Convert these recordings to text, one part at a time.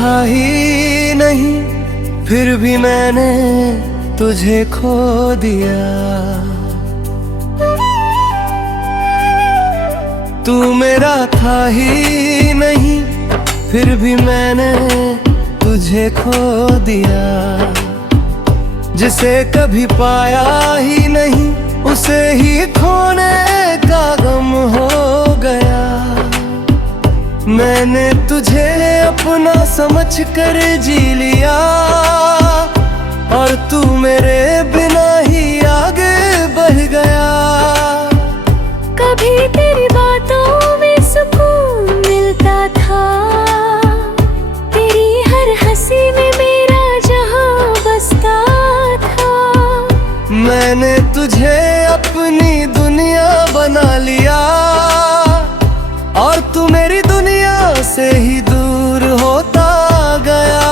था ही नहीं, फिर भी मैंने तुझे खो दिया। तू मेरा था ही नहीं, फिर भी मैंने तुझे खो दिया। जिसे कभी पाया ही नहीं, उसे ही खोने का गम हो गया। मैंने तुझे अपना समझ कर जी लिया, और तू मेरे बिना ही आगे बढ़ गया। कभी तेरी बातों में सुकून मिलता था, तेरी हर हंसी में मेरा जहां बसता था। मैंने तुझे अपनी दुनिया बना लिया, और तू मेरी दुनिया से ही दूर होता गया।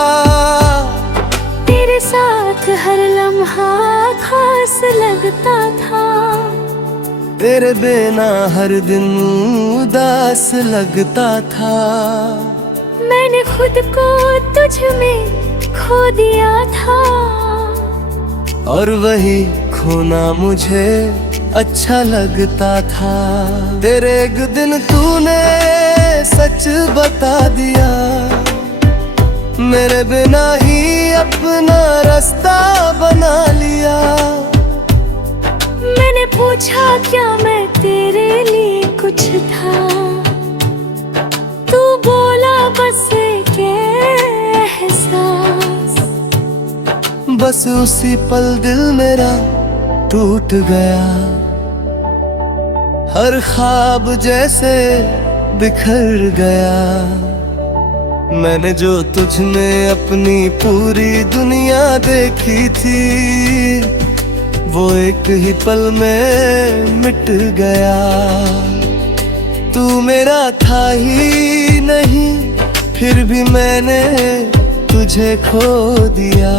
तेरे साथ हर लम्हा खास लगता था, तेरे बिना हर दिन उदास लगता था। मैंने खुद को तुझ में खो दिया था, और वही खोना मुझे अच्छा लगता था। तेरे एक दिन तूने सच बता दिया, मेरे बिना ही अपना रास्ता बना लिया। मैंने पूछा क्या मैं तेरे लिए कुछ था, तू बोला बस एक एहसास। बस उसी पल दिल मेरा टूट गया, हर ख्वाब जैसे बिखर गया। मैंने जो तुझ में अपनी पूरी दुनिया देखी थी, वो एक ही पल में मिट गया। तू मेरा था ही नहीं, फिर भी मैंने तुझे खो दिया।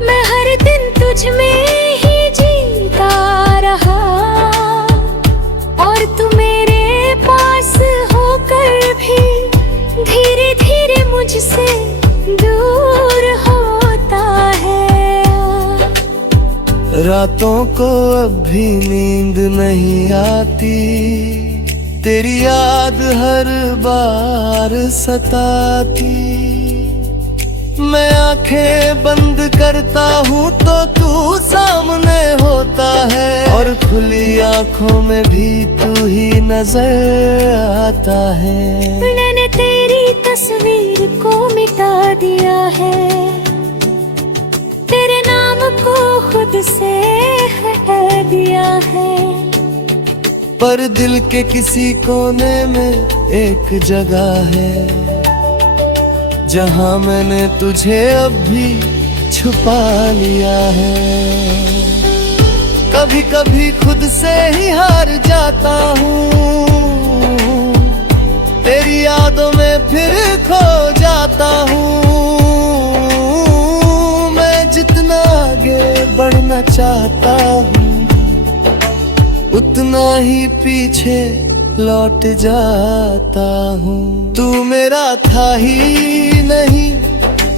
मैं हर दिन तुझ में ही जीता रहा, और तू मेरे पास होकर भी धीरे धीरे मुझसे दूर होता है। रातों को अब भी नींद नहीं आती, तेरी याद हर बार सताती। मैं आंखें बंद करता हूँ तो तू सामने होता है, और खुली आंखों में भी तू ही नजर आता है। मैंने तेरी तस्वीर को मिटा दिया है, तेरे नाम को खुद से हटा दिया है। पर दिल के किसी कोने में एक जगह है, जहाँ मैंने तुझे अब भी छुपा लिया है। कभी कभी खुद से ही हार जाता हूँ, तेरी यादों में फिर खो जाता हूँ। मैं जितना आगे बढ़ना चाहता हूँ, उतना ही पीछे लौट जाता हूँ। तू मेरा था ही नहीं,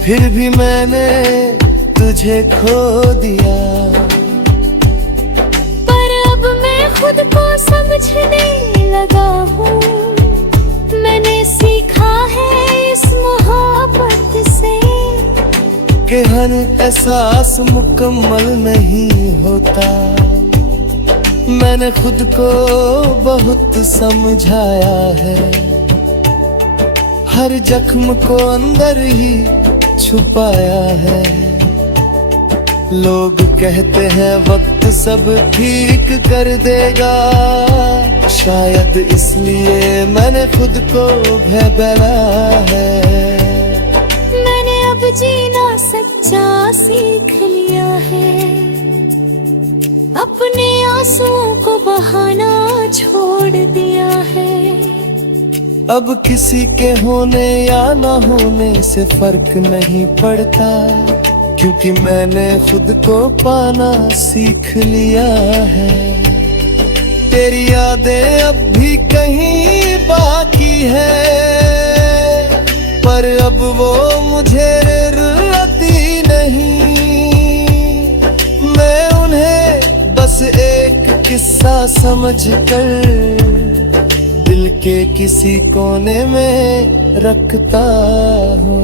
फिर भी मैंने तुझे खो दिया। पर अब मैं खुद को समझने लगा हूँ, मैंने सीखा है इस मोहब्बत से कि हर एहसास मुकम्मल नहीं होता। मैंने खुद को बहुत समझाया है, हर जख्म को अंदर ही छुपाया है। लोग कहते हैं वक्त सब ठीक कर देगा, शायद इसलिए मैंने खुद को बहला है। मैंने अब जीना सच्चा सीख लिया है, अपने आंसुओं को बहाना छोड़ दिया है। अब किसी के होने या ना होने से फर्क नहीं पड़ता, क्योंकि मैंने खुद को पाना सीख लिया है। तेरी यादें अब भी कहीं बाकी है, पर अब वो मुझे रुलाती नहीं। मैं उन्हें बस एक किस्सा समझ कर दिल के किसी कोने में रखता हूँ।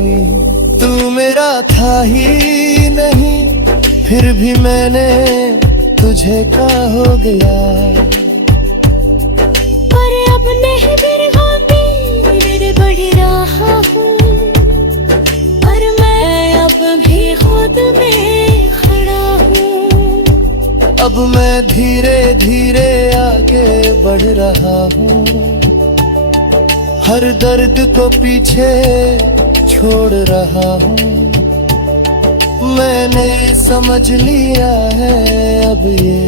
तू मेरा था ही नहीं, फिर भी मैंने तुझे का हो गया। पर अब नहीं मेरे मेरे बढ़ रहा हूँ, पर मैं अब भी खुद में खड़ा हूँ। अब मैं धीरे धीरे आगे बढ़ रहा हूँ, हर दर्द को पीछे छोड़ रहा हूँ। मैंने समझ लिया है अब ये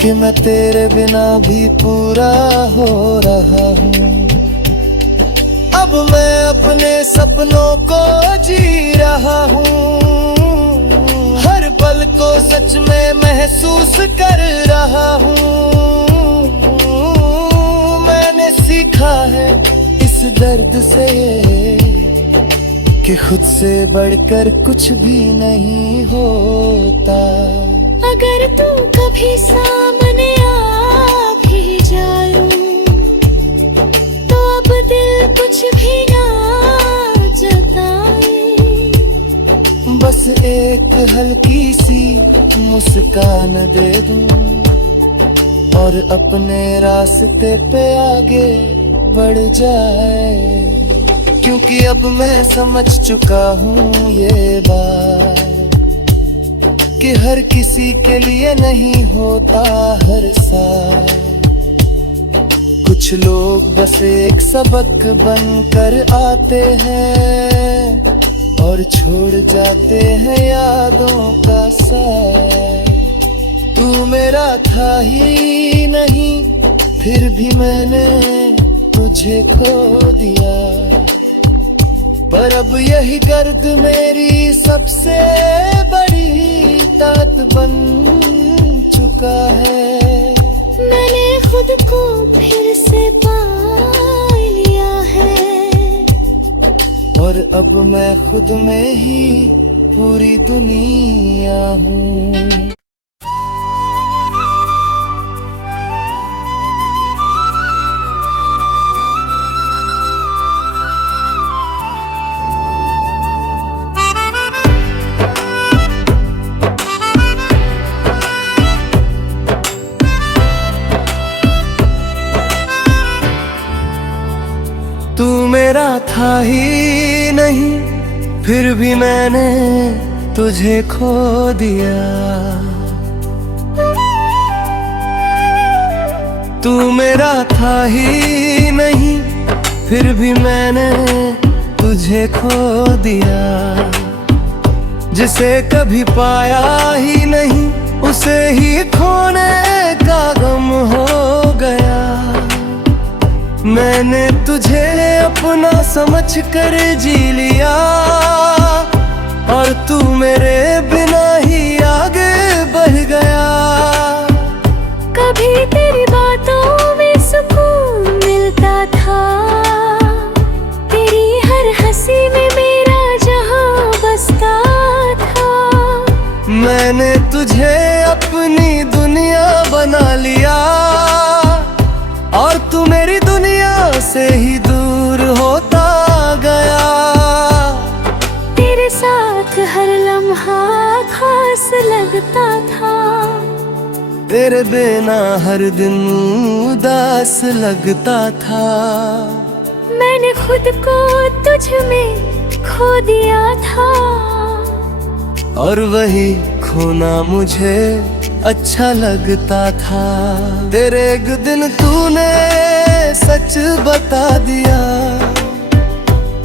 कि मैं तेरे बिना भी पूरा हो रहा हूँ। अब मैं अपने सपनों को जी रहा हूँ, हर पल को सच में महसूस कर रहा हूँ। मैंने सीखा है इस दर्द से कि खुद से बढ़कर कुछ भी नहीं होता। अगर तू कभी सामने आ भी जाऊं, तो अब दिल कुछ भी ना जताए। बस एक हल्की सी मुस्कान दे दूं और अपने रास्ते पे आगे बढ़ जाए। क्योंकि अब मैं समझ चुका हूँ ये बात कि हर किसी के लिए नहीं होता हर साल। कुछ लोग बस एक सबक बनकर आते हैं और छोड़ जाते हैं यादों का साथ। तू मेरा था ही नहीं, फिर भी मैंने तुझे खो दिया। पर अब यही दर्द मेरी सबसे बड़ी तात बन चुका है। मैंने खुद को फिर से पा लिया है, और अब मैं खुद में ही पूरी दुनिया हूँ। तू मेरा था ही नहीं, फिर भी मैंने तुझे खो दिया। तू मेरा था ही नहीं, फिर भी मैंने तुझे खो दिया। जिसे कभी पाया ही नहीं, उसे ही खोने का गम हो गया। मैंने तुझे अपना समझ कर जी लिया, और तू मेरे बिना ही आगे बढ़ गया। कभी तेरी बातों में सुकून मिलता था, तेरी हर हंसी में मेरा जहां बसता था। मैंने तुझे अपनी दुनिया बना लिया, और तू मेरी दुनिया से ही दूर होता गया। तेरे साथ हर लम्हा खास लगता था, तेरे बिना हर दिन उदास लगता था। मैंने खुद को तुझ में खो दिया था, और वही खोना मुझे अच्छा लगता था। तेरे एक दिन तूने सच बता दिया,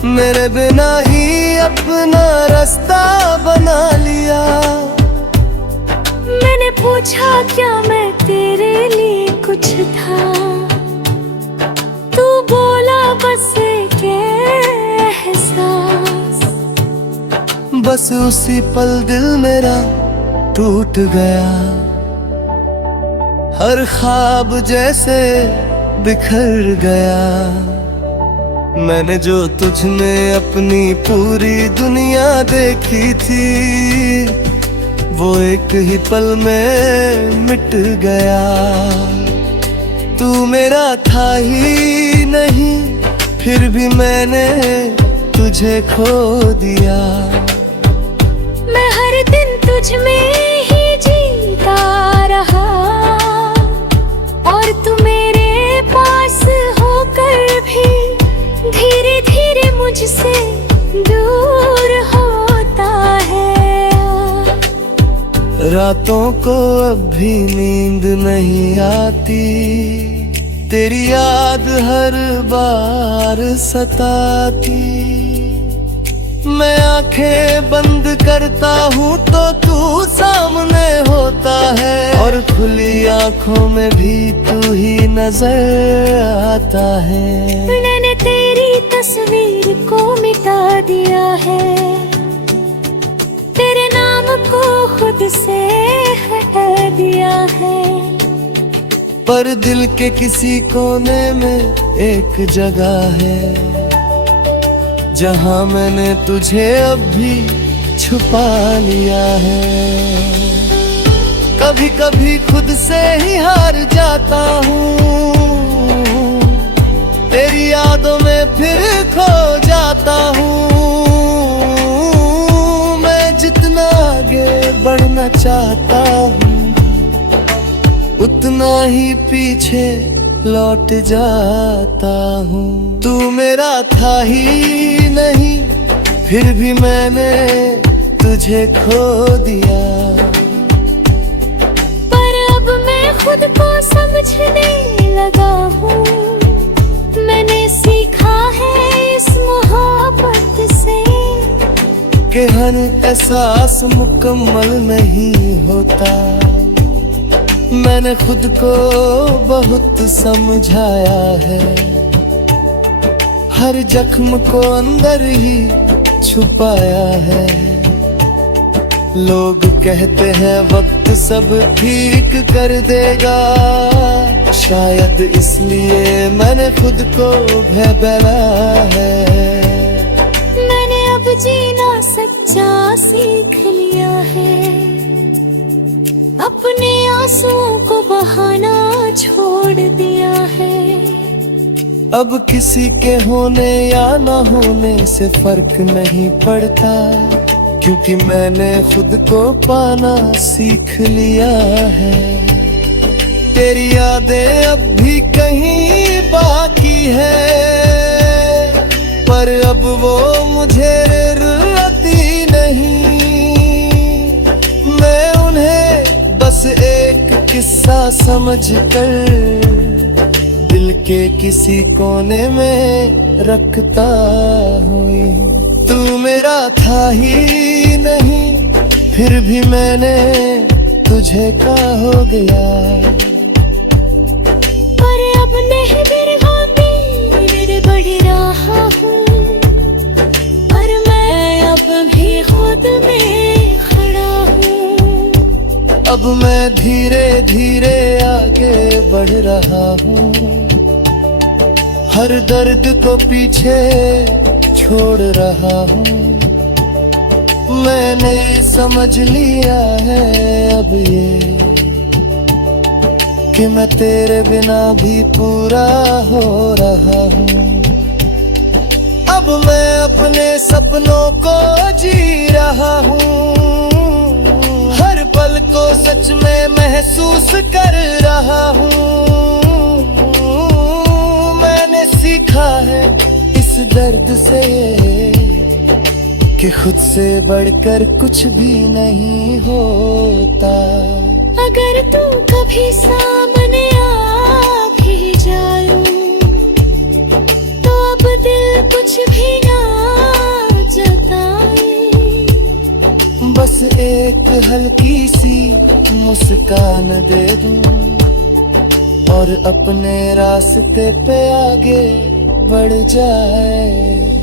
मेरे बिना ही अपना रास्ता बना लिया। मैंने पूछा क्या मैं तेरे लिए कुछ था, तू बोला बस एक एहसास। बस उसी पल दिल मेरा टूट गया, हर ख्वाब जैसे बिखर गया। मैंने जो तुझ में अपनी पूरी दुनिया देखी थी, वो एक ही पल में मिट गया। तू मेरा था ही नहीं, फिर भी मैंने तुझे खो दिया। मैं हर दिन तुझ में ही जीता रहा, और तू मेरे पास होकर भी धीरे धीरे मुझसे दूर होता है। रातों को अब भी नींद नहीं आती, तेरी याद हर बार सताती। मैं आंखें बंद करता हूँ तो तू सामने होता है, और खुली आंखों में भी तू ही नजर आता है। मैंने तेरी तस्वीर को मिटा दिया है, तेरे नाम को खुद से हटा दिया है। पर दिल के किसी कोने में एक जगह है, जहां मैंने तुझे अब भी छुपा लिया है। कभी कभी खुद से ही हार जाता हूँ, तेरी यादों में फिर खो जाता हूँ। मैं जितना आगे बढ़ना चाहता हूँ, उतना ही पीछे लौट जाता हूँ। तू मेरा था ही नहीं, फिर भी मैंने तुझे खो दिया। पर अब मैं खुद को समझने लगा हूँ, मैंने सीखा है इस मोहब्बत से कि हर एहसास मुकम्मल नहीं होता। मैंने खुद को बहुत समझाया है, हर जख्म को अंदर ही छुपाया है। लोग कहते हैं वक्त सब ठीक कर देगा, शायद इसलिए मैंने खुद को बहला है। मैंने अब जीना सच्चा सीख लिया है, अपने आंसुओं को बहाना छोड़ दिया है। अब किसी के होने या ना होने से फर्क नहीं पड़ता, क्योंकि मैंने खुद को पाना सीख लिया है। तेरी यादें अब भी कहीं बाकी है, पर अब वो मुझे रुलाती नहीं। मैं उन्हें बस एक किस्सा समझकर दिल के किसी कोने में रखता हूँ। तू मेरा था ही नहीं, फिर भी मैंने तुझे का हो गया। पर अब नहीं मेरे बढ़ रहा हूँ, पर मैं अब भी खुद में खड़ा हूँ। अब मैं धीरे धीरे आगे बढ़ रहा हूँ, हर दर्द को पीछे छोड़ रहा हूँ। मैंने समझ लिया है अब ये, कि मैं तेरे बिना भी पूरा हो रहा हूँ। अब मैं अपने सपनों को जी रहा हूँ, हर पल को सच में महसूस कर रहा हूँ। मैंने सीखा है इस दर्द से कि खुद से बढ़कर कुछ भी नहीं होता। अगर तू कभी सामने आ भी जाऊं, तो अब दिल कुछ भी ना जताए। बस एक हल्की सी मुस्कान दे दूं, और अपने रास्ते पे आगे बढ़ जाए।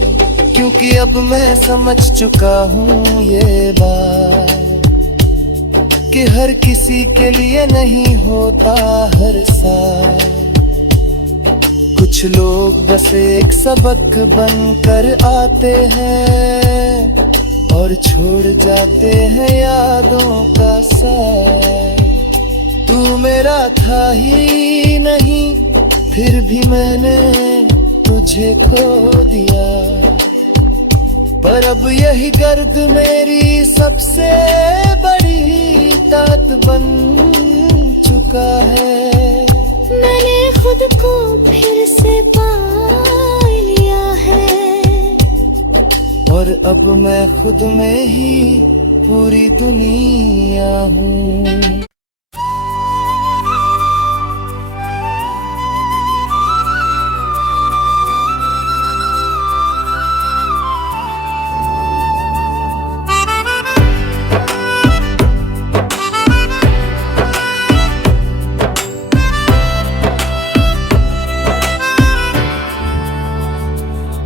क्योंकि अब मैं समझ चुका हूँ ये बात, कि हर किसी के लिए नहीं होता हर साल। कुछ लोग बस एक सबक बनकर आते हैं और छोड़ जाते हैं यादों का साथ। तू मेरा था ही नहीं, फिर भी मैंने तुझे खो दिया। पर अब यही दर्द मेरी सबसे बड़ी तात बन चुका है। मैंने खुद को फिर से पा लिया है और अब मैं खुद में ही पूरी दुनिया हूँ।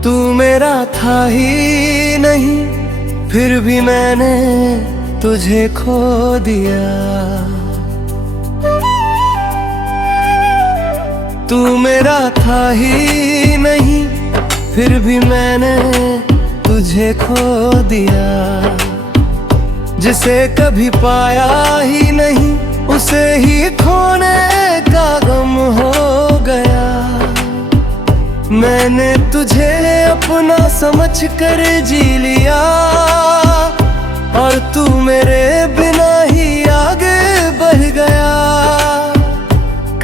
तू मेरा था ही नहीं, फिर भी मैंने तुझे खो दिया। तू मेरा था ही नहीं, फिर भी मैंने तुझे खो दिया। जिसे कभी पाया ही नहीं, उसे ही खोने का गम हो गया। मैंने तुझे अपना समझ कर जी लिया और तू मेरे बिना ही आगे बढ़ गया।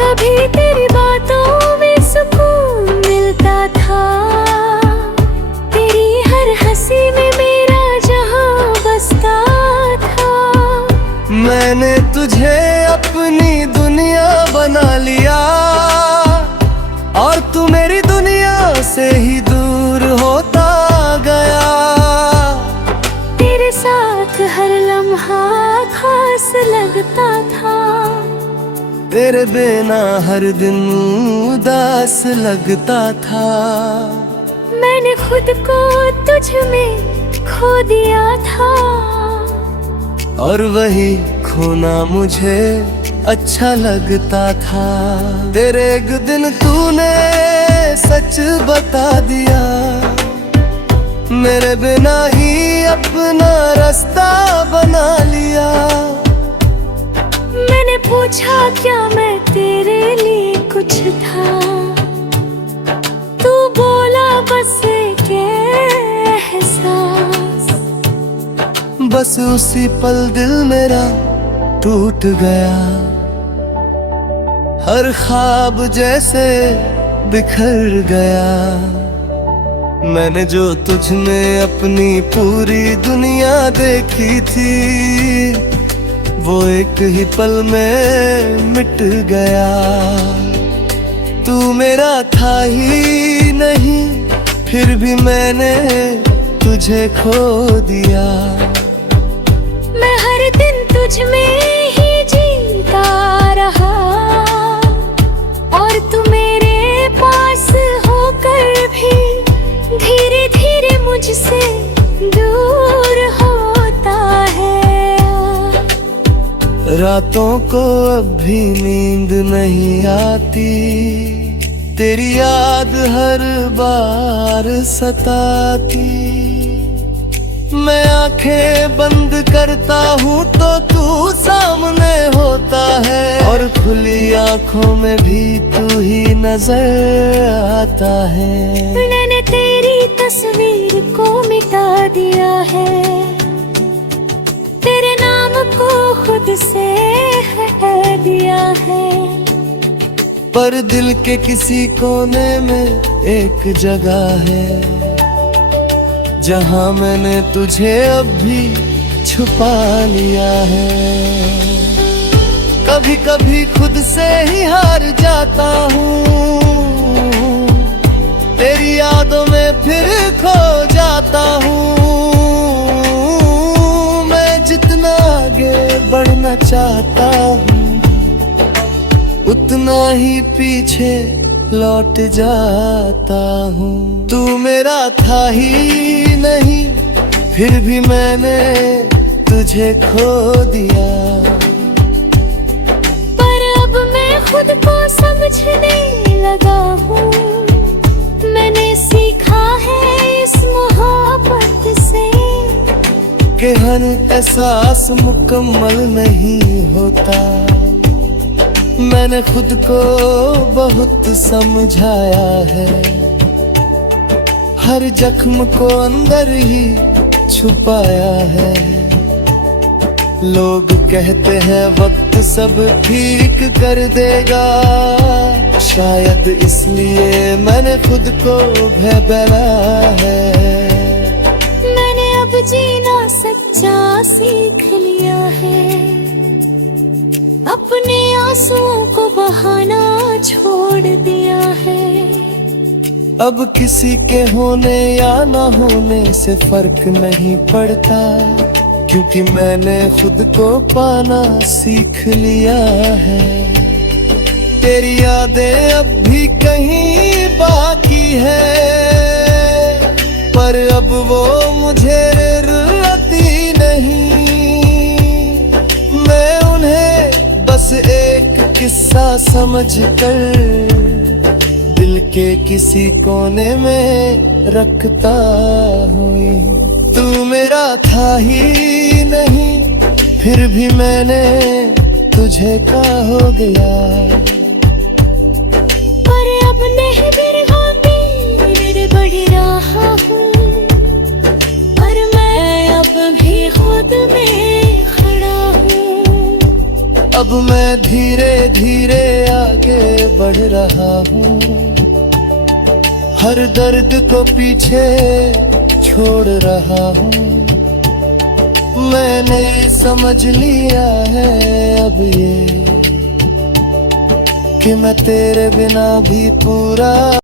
कभी तेरी बातों में सुकून मिलता था, तेरी हर हंसी में मेरा जहां बसता था। मैंने तुझे अपनी दुनिया बना लिया और तू मेरी दुनिया से ही दूर होता गया। तेरे साथ हर लम्हा खास लगता था, तेरे बिना हर दिन उदास लगता था। मैंने खुद को तुझ में खो दिया था और वही खोना मुझे अच्छा लगता था। तेरे एक दिन तूने सच बता दिया, मेरे बिना ही अपना रास्ता बना लिया। मैंने पूछा क्या मैं तेरे लिए कुछ था, तू बोला बस एक एहसास। बस उसी पल दिल मेरा टूट गया, हर ख्वाब जैसे बिखर गया। मैंने जो तुझ में अपनी पूरी दुनिया देखी थी, वो एक ही पल में मिट गया। तू मेरा था ही नहीं, फिर भी मैंने तुझे खो दिया। मैं हर दिन तुझ में ही जीता रहा और तू मेरे पास होकर भी धीरे धीरे मुझसे दूर होता है। रातों को अब भी नींद नहीं आती, तेरी याद हर बार सताती। मैं आंखें बंद करता हूँ तो तू सामने होता है और खुली आंखों में भी तू ही नजर आता है। मैंने तेरी तस्वीर को मिटा दिया है, तेरे नाम को खुद से हटा दिया है। पर दिल के किसी कोने में एक जगह है, जहाँ मैंने तुझे अब भी छुपा लिया है। कभी कभी खुद से ही हार जाता हूँ, तेरी यादों में फिर खो जाता हूँ। मैं जितना आगे बढ़ना चाहता हूँ, उतना ही पीछे लौट जाता हूँ। तू मेरा था ही नहीं, फिर भी मैंने तुझे खो दिया। पर अब मैं खुद को समझने लगा हूँ, मैंने सीखा है इस मोहब्बत से कि हर एहसास मुकम्मल नहीं होता। मैंने खुद को बहुत समझाया है, हर जख्म को अंदर ही छुपाया है। लोग कहते हैं वक्त सब ठीक कर देगा, शायद इसलिए मैंने खुद को बहला है। मैंने अब जीना सच्चा सीख लिया है, अपने आंसुओं को बहाना छोड़ दिया है। अब किसी के होने या ना होने से फर्क नहीं पड़ता, क्योंकि मैंने खुद को पाना सीख लिया है। तेरी यादें अब भी कहीं बाकी है, पर अब वो मुझे रुलाती नहीं। मैं उन्हें बस एक किस्सा समझकर दिल के किसी कोने में रखता हूँ। तू मेरा था ही नहीं, फिर भी मैंने तुझे का हो गया। पर अब नहीं मेरे बढ़ रहा हूँ, पर मैं अब भी खुद में खड़ा हूँ। अब मैं धीरे धीरे आगे बढ़ रहा हूँ, हर दर्द को पीछे छोड़ रहा हूँ। मैंने समझ लिया है अब ये कि मैं तेरे बिना भी पूरा